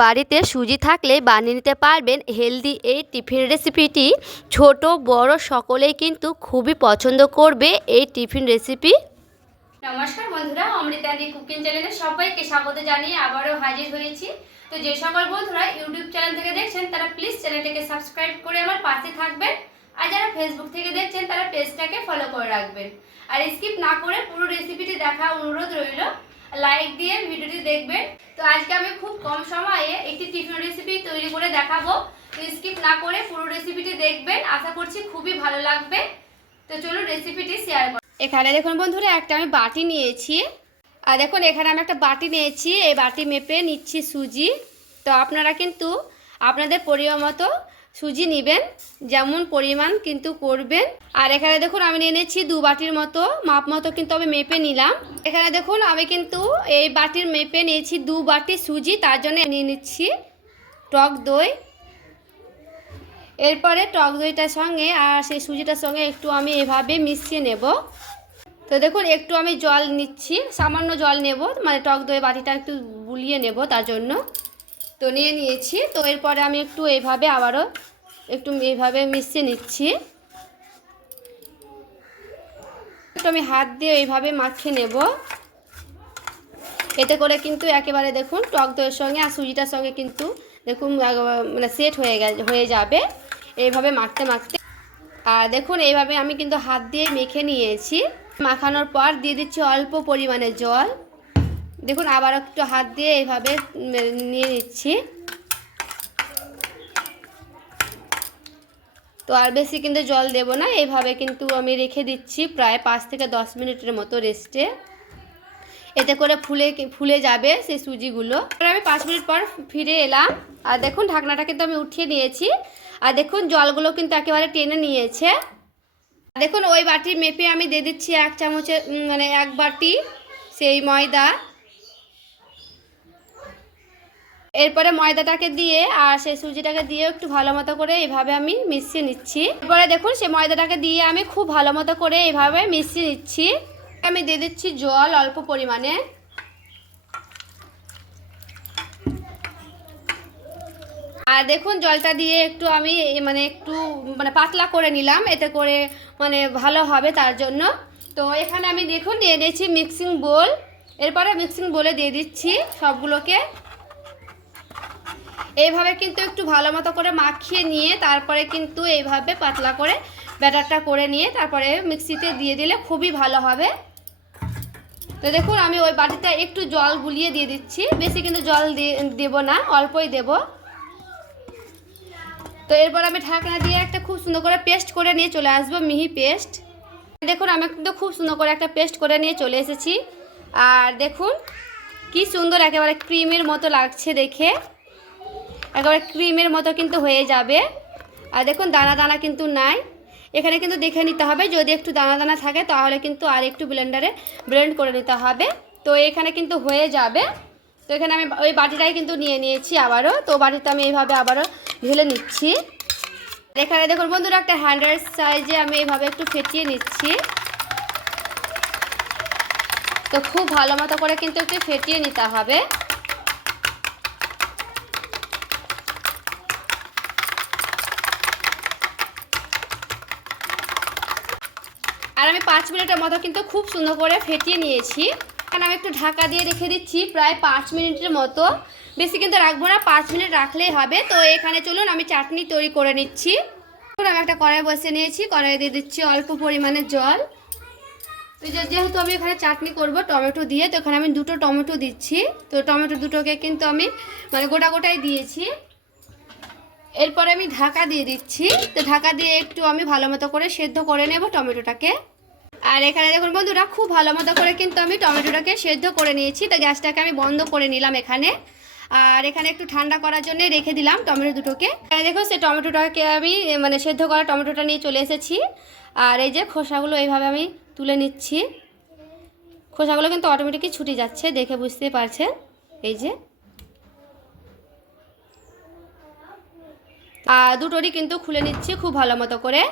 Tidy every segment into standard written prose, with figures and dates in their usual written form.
বাড়িতে সুজি থাকলে বানিয়ে নিতে পারবেন হেলদি এই টিফিন রেসিপিটি। ছোট বড় সকলেই কিন্তু খুবই পছন্দ করবে এই টিফিন রেসিপি। নমস্কার বন্ধুরা, অমৃতাদি কুকিং চ্যানেলে সবাইকে স্বাগত জানিয়ে আবারও হাজির হয়েছি। তো যে সকল বন্ধুরা ইউটিউব চ্যানেল থেকে দেখছেন তারা প্লিজ চ্যানেলটাকে সাবস্ক্রাইব করে আমার পাশে থাকবেন, আর যারা ফেসবুক থেকে দেখছেন তারা পেজটাকে ফলো করে রাখবেন। আর স্কিপ না করে পুরো রেসিপিটি দেখা অনুরোধ রইল, লাইক দিয়ে ভিডিওটি দেখবেন। তো আজকে আমি খুব কম সময়ে একটি টিফিন রেসিপি তৈরি করে দেখাবো, তো স্কিপ না করে পুরো রেসিপিটি দেখবেন, আশা করছি খুবই ভালো লাগবে। তো চলুন রেসিপিটি শেয়ার করি। এখানে দেখুন বন্ধুরা, একটা আমি বাটি নিয়েছি, আর দেখুন এখানে আমি একটা বাটি নিয়েছি, এই বাটি মেপে নিচ্ছি সুজি। তো আপনারা কিন্তু আপনাদের পরিমাণ মতো সুজি নেবেন, যেমন পরিমাণ কিন্তু করবেন। আর এখানে দেখুন আমি নিয়ে নিচ্ছি 2 বাটির মতো, মাপ মতো কিন্তু আমি মেপে নিলাম। এখানে দেখুন আমি কিন্তু এই বাটির মেপে নিয়েছি 2 বাটি সুজি, তার জন্য নিয়ে নিচ্ছি টক দই। এরপরে টক দইটার সঙ্গে আর সেই সুজিটার সঙ্গে একটু আমি এভাবে মিশিয়ে নেব। তো দেখুন একটু আমি জল নিচ্ছি, সামান্য জল নেব, মানে টক দই বাটিটা একটু বুলিয়ে নেব তার জন্য। তো নিয়ে নিয়েছি। তো এরপরে আমি একটু এইভাবে আবারও একটু এইভাবে মিশিয়ে নিচ্ছি। একটু আমি হাত দিয়ে এইভাবে মাখিয়ে নেব, এতে করে কিন্তু একেবারে দেখুন টক দইয়ের সঙ্গে আর সুজিটার সঙ্গে কিন্তু দেখুন মানে সেট হয়ে যাবে এইভাবে মাখতে মাখতে। আর দেখুন এইভাবে আমি কিন্তু হাত দিয়ে মেখে নিয়েছি। মাখানোর পর দিয়ে দিচ্ছি অল্প পরিমাণে জল। দেখুন আবার একটু হাত দিয়ে এইভাবে নিয়ে নিচ্ছি। তো আর বেশি কিন্তু জল দেব না, এইভাবে কিন্তু আমি রেখে দিচ্ছি প্রায় 5 থেকে 10 মিনিটের মতো রেস্টে। এতে করে ফুলে যাবে সেই সুজিগুলো। আমি 5 মিনিট পর ফিরে এলাম, আর দেখুন ঢাকনাটা কিন্তু আমি উঠিয়ে নিয়েছি। আর দেখুন জলগুলো কিন্তু একেবারে টেনে নিয়েছে। দেখুন ওই বাটির মেপে আমি দিয়ে দিচ্ছি 1 চামচের মানে 1 বাটি সেই ময়দা। এরপরে ময়দাটাকে দিয়ে আর সেই সুজিটাকে দিয়ে একটু ভালো মতো করে এইভাবে আমি মিশিয়ে নিচ্ছি। এরপরে দেখুন সেই ময়দাটাকে দিয়ে আমি খুব ভালো মতো করে এইভাবে মিশিয়ে নিচ্ছি। আমি দিয়ে দিচ্ছি জল অল্প পরিমাণে। আর দেখুন জলটা দিয়ে একটু আমি একটু পাতলা করে নিলাম, এতে করে ভালো হবে তার জন্য। তো এখানে আমি দেখুন নিয়ে নিয়েছি মিক্সিং বোল। এরপরে মিক্সিং বোলে দিয়ে দিচ্ছি সবগুলোকে। এইভাবে কিন্তু একটু ভালো মতো করে মাখিয়ে নিয়ে তারপরে কিন্তু এইভাবে পাতলা করে ব্যাটারটা করে নিয়ে তারপরে মিক্সিতে দিয়ে দিলে খুবই ভালো হবে। তো দেখুন আমি ওই বাটিতে একটু জল গুলিয়ে দিয়ে দিচ্ছি, বেশি কিন্তু জল দেব না, অল্পই দেব। তো এরপর আমি ঢাকনা দিয়ে একটা খুব সুন্দর করে পেস্ট করে নিয়ে চলে আসবো, মিহি পেস্ট। দেখুন আমি কিন্তু খুব সুন্দর করে একটা পেস্ট করে নিয়ে চলে এসেছি। আর দেখুন কি সুন্দর একেবারে ক্রিমের মতো লাগছে দেখে, একেবারে ক্রিমের মতো কিন্তু হয়ে যাবে। আর দেখুন দানা দানা কিন্তু নাই, এখানে কিন্তু দেখে নিতে হবে, যদি একটু দানা দানা থাকে তাহলে কিন্তু আর একটু ব্লেন্ডারে ব্লেন্ড করে নিতে হবে। তো এখানে কিন্তু হয়ে যাবে। তো এখানে আমি ওই বাটিটাই কিন্তু নিয়ে নিয়েছি আবারও। তো বাটিটা আমি এইভাবে আবারও ঢেলে নিচ্ছি। এখানে দেখুন বন্ধুরা একটা হ্যান্ডের সাইজে আমি এইভাবে একটু ফেটিয়ে নিচ্ছি। তো খুব ভালো মতো করে কিন্তু একটু ফেটিয়ে নিতে হবে। আর আমি 5 মিনিটের মতো কিন্তু খুব সুন্দর করে ফেটিয়ে নিয়েছি। এখানে আমি একটু ঢাকা দিয়ে রেখে দিচ্ছি প্রায় 5 মিনিটের মতো, বেশি কিন্তু রাখবো না, 5 মিনিট রাখলেই হবে। তো এখানে চলুন আমি চাটনি তৈরি করে নিচ্ছি। আমি একটা কড়াই বসিয়ে নিয়েছি, কড়াই দিয়ে দিচ্ছি অল্প পরিমাণে জল। তো যেহেতু আমি এখানে চাটনি করব টমেটো দিয়ে, তো এখানে আমি 2টো টমেটো দিচ্ছি। তো টমেটো দুটোকে কিন্তু আমি গোটা গোটাই দিয়েছি। এরপরে আমি ঢাকা দিয়ে দিচ্ছি। তো ঢাকা দিয়ে একটু আমি ভালো মতো করে সেদ্ধ করে নেব টমেটোটাকে। আর এখানে দেখুন বন্ধুরা খুব ভালো মতো করে কিন্তু আমি টমেটোটাকে সেদ্ধ করে নিয়েছি। তো গ্যাসটাকে আমি বন্ধ করে নিলাম এখানে। আর এখানে একটু ঠান্ডা করার জন্য রেখে দিলাম টমেটো দুটোকে। এখানে দেখো সেই টমেটোটাকে আমি সেদ্ধ করা টমেটোটা নিয়ে চলে এসেছি। আর এই যে খোসাগুলো এইভাবে আমি তুলে নিচ্ছি। খোসাগুলো কিন্তু অটোমেটিকই ছুটে যাচ্ছে, দেখে বুঝতে পারছেন। এই যে দুটোরই কিন্তু খুলে নিচ্ছি খুব ভালো মতো করে।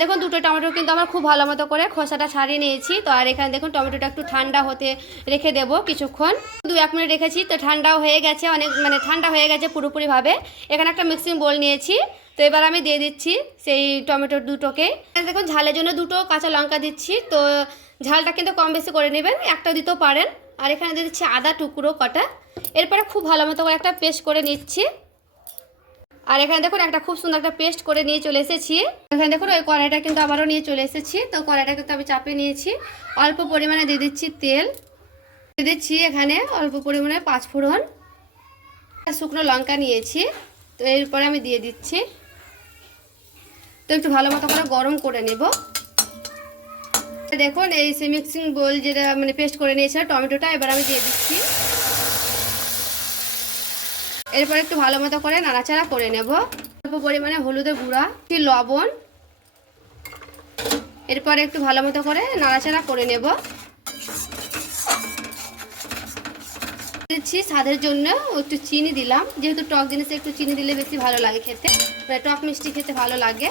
দেখুন দুটো টমেটো কিন্তু আমার খুব ভালো মতো করে খোসাটা ছাড়িয়ে নিয়েছি। তো আর এখানে দেখুন টমেটোটা একটু ঠান্ডা হতে রেখে দেব কিছুক্ষণ, 2-1 মিনিট রেখেছি। তো ঠান্ডাও হয়ে গেছে, অনেক ঠান্ডা হয়ে গেছে পুরোপুরিভাবে। এখানে একটা মিক্সিং বোল নিয়েছি। তো এবার আমি দিয়ে দিচ্ছি সেই টমেটো দুটোকে। দেখুন ঝালের জন্য 2টো কাঁচা লঙ্কা দিচ্ছি। তো ঝালটা কিন্তু কম বেশি করে নেবেন, একটা দিতেও পারেন। আর এখানে দিয়ে দিচ্ছি আদা টুকরো কটা। এরপরে খুব ভালো মতো করে একটা পেস্ট করে নিচ্ছি। আর এখানে দেখুন একটা খুব সুন্দর একটা পেস্ট করে নিয়ে চলে এসেছি। এখানে দেখুন ওই কড়াইটা কিন্তু আবারও নিয়ে চলে এসেছি। তো কড়াইটা কিন্তু আমি চাপিয়ে নিয়েছি। অল্প পরিমাণে দিয়ে দিচ্ছি তেল, দিয়ে দিচ্ছি এখানে অল্প পরিমাণে 5 ফোড়ন, শুকনো লঙ্কা নিয়েছি। তো এরপরে আমি দিয়ে দিচ্ছি। তো একটু ভালো মতো করে গরম করে নেব। দেখুন এই মিক্সিং বোল যেটা পেস্ট করে নিয়েছে টমেটোটা, এবার আমি দিয়ে দিচ্ছি। এরপর একটু ভালো মতো করে নাড়াচাড়া করে নেব। অল্প পরিমাণে হলুদের গুঁড়া, লবণ, এরপর একটু ভালো মতো করে নাড়াচাড়া করে নেব। দিচ্ছি স্বাদের জন্য একটু চিনি দিলাম, যেহেতু টক জিনিসে একটু চিনি দিলে বেশি ভালো লাগে খেতে, টক মিষ্টি খেতে ভালো লাগে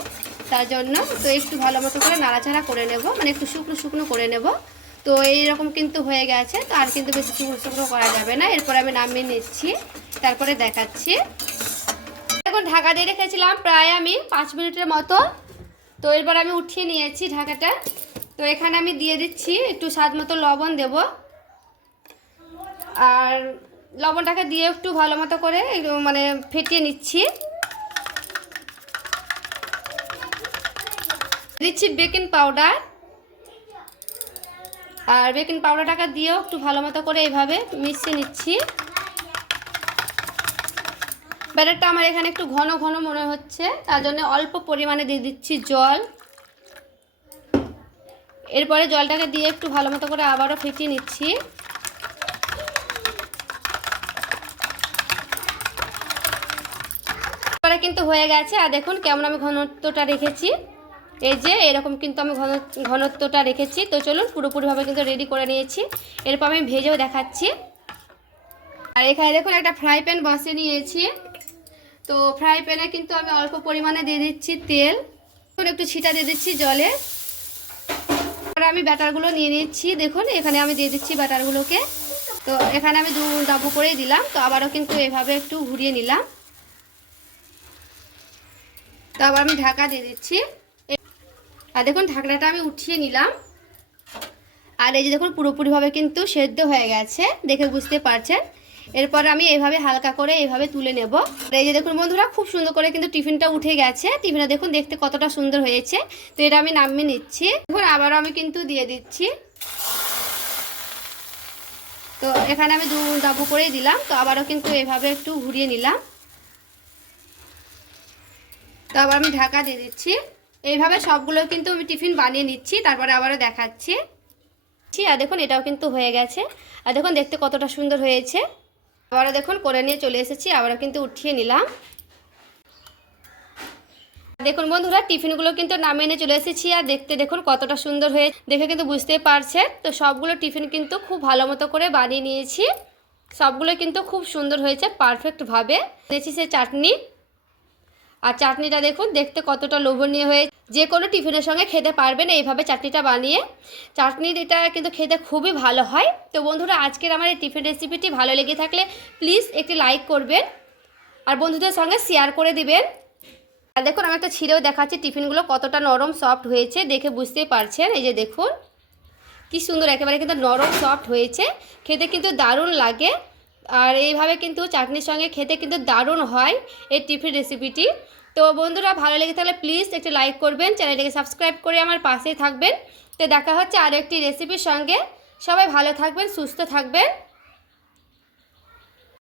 তার জন্য। তো একটু ভালো মতো করে নাড়াচাড়া করে নেব, একটু শুকনো শুকনো করে নেব। তো এইরকম কিন্তু হয়ে গেছে। তো আর কিন্তু বেশি শুকনো শুকনো করা যাবে না। এরপর আমি নামিয়ে নিচ্ছি, তারপরে দেখাচ্ছি। এখন ঢাকা দিয়ে রেখেছিলাম প্রায় আমি 5 মিনিটের মতো। তো এরপর আমি উঠিয়ে নিয়েছি ঢাকাটা। তো এখানে আমি দিয়ে দিচ্ছি একটু স্বাদ মতো লবণ দেব। আর লবণটাকে দিয়ে একটু ভালো মতো করে ফেটিয়ে নিচ্ছি। দিচ্ছি বেকিং পাউডার, আর বেকিং পাউডারটাকে দিয়েও একটু ভালো মতো করে এইভাবে মিশিয়ে নিচ্ছি। ব্যাটারটা আমার এখানে একটু ঘন ঘন মনে হচ্ছে, তার জন্য অল্প পরিমাণে দিয়ে দিচ্ছি জল। এরপরে জলটাকে দিয়ে একটু ভালো মতো করে আবারও ফেটিয়ে নিচ্ছি। এরপরে কিন্তু হয়ে গেছে। আর দেখুন কেমন আমি ঘনত্বটা রেখেছি, এই যে এরকম কিন্তু আমি ঘনত্বটা রেখেছি। তো চলুন পুরোপুরিভাবে কিন্তু রেডি করে নিয়েছি। এরপর আমি ভেজেও দেখাচ্ছি। আর এখানে দেখুন একটা ফ্রাই প্যান বসিয়ে নিয়েছি। তো ফ্রাই প্যানে কিন্তু আমি অল্প পরিমাণে দিয়ে দিচ্ছি তেল, একটু ছিটা দিয়ে দিচ্ছি জলে। এবার আমি ব্যাটারগুলো নিয়ে নিচ্ছি। দেখুন এখানে আমি দিয়ে দিচ্ছি ব্যাটারগুলোকে। তো এখানে আমি 2 ডাবু করেই দিলাম। তো আবারও কিন্তু এভাবে একটু ঘুরিয়ে নিলাম। তো আবার আমি ঢাকা দিয়ে দিচ্ছি। আর দেখুন ঢাকনাটা আমি উঠিয়ে নিলাম। আর এই যে দেখুন পুরোপুরিভাবে কিন্তু সেদ্ধ হয়ে গেছে, দেখে বুঝতে পারছেন। এরপর আমি এইভাবে হালকা করে এইভাবে তুলে নেব। এই যে দেখুন বন্ধুরা খুব সুন্দর করে কিন্তু টিফিনটা উঠে গেছে। টিফিনটা দেখুন দেখতে কতটা সুন্দর হয়েছে। তো এটা আমি নামিয়ে নিচ্ছি। দেখুন আবারও আমি কিন্তু দিয়ে দিচ্ছি। তো এখানে আমি 2 ডাবু করেই দিলাম। তো আবারও কিন্তু এইভাবে একটু ঘুরিয়ে নিলাম। তো আবার আমি ঢাকা দিয়ে দিচ্ছি। এইভাবে সবগুলো কিন্তু আমি টিফিন বানিয়ে নিচ্ছি, তারপরে আবারও দেখাচ্ছি। আর দেখুন এটাও কিন্তু হয়ে গেছে। আর দেখুন দেখতে কতটা সুন্দর হয়েছে। আবারও দেখুন করে নিয়ে চলে এসেছি, আবারও কিন্তু উঠিয়ে নিলাম। দেখুন বন্ধুরা টিফিনগুলো কিন্তু নামিয়ে নিয়ে চলে এসেছি। আর দেখতে দেখুন কতটা সুন্দর হয়ে, দেখে কিন্তু বুঝতেই পারছেন। তো সবগুলো টিফিন কিন্তু খুব ভালো মতো করে বানিয়ে নিয়েছি। সবগুলো কিন্তু খুব সুন্দর হয়েছে, পারফেক্টভাবে। দিয়েছি সে চাটনি। আর চাটনিটা দেখুন দেখতে কতটা লোভনীয় হয়ে, যে কোনো টিফিনের সঙ্গে খেতে পারবেন এইভাবে চাটনিটা বানিয়ে। চাটনিটা কিন্তু খেতে খুবই ভালো হয়। তো বন্ধুরা আজকের আমার এই টিফিন রেসিপিটি ভালো লেগে থাকলে প্লিজ একটি লাইক করবেন, আর বন্ধুদের সঙ্গে শেয়ার করে দিবেন। আর দেখুন আমি একটা ছিঁড়েও দেখাচ্ছি টিফিনগুলো কতটা নরম সফট হয়েছে, দেখে বুঝতেই পারছেন। এই যে দেখুন কি সুন্দর একেবারে কিন্তু নরম সফট হয়েছে, খেতে কিন্তু দারুণ লাগে। আর এইভাবে কিন্তু চাটনির সঙ্গে খেতে কিন্তু দারুণ হয় এই টিফিন রেসিপিটি। তো বন্ধুরা ভালো লেগে থাকলে প্লিজ একটু লাইক করবেন, চ্যানেলটাকে সাবস্ক্রাইব করে আমার পাশেই থাকবেন। তো দেখা হচ্ছে আরও একটি রেসিপির সঙ্গে। সবাই ভালো থাকবেন, সুস্থ থাকবেন।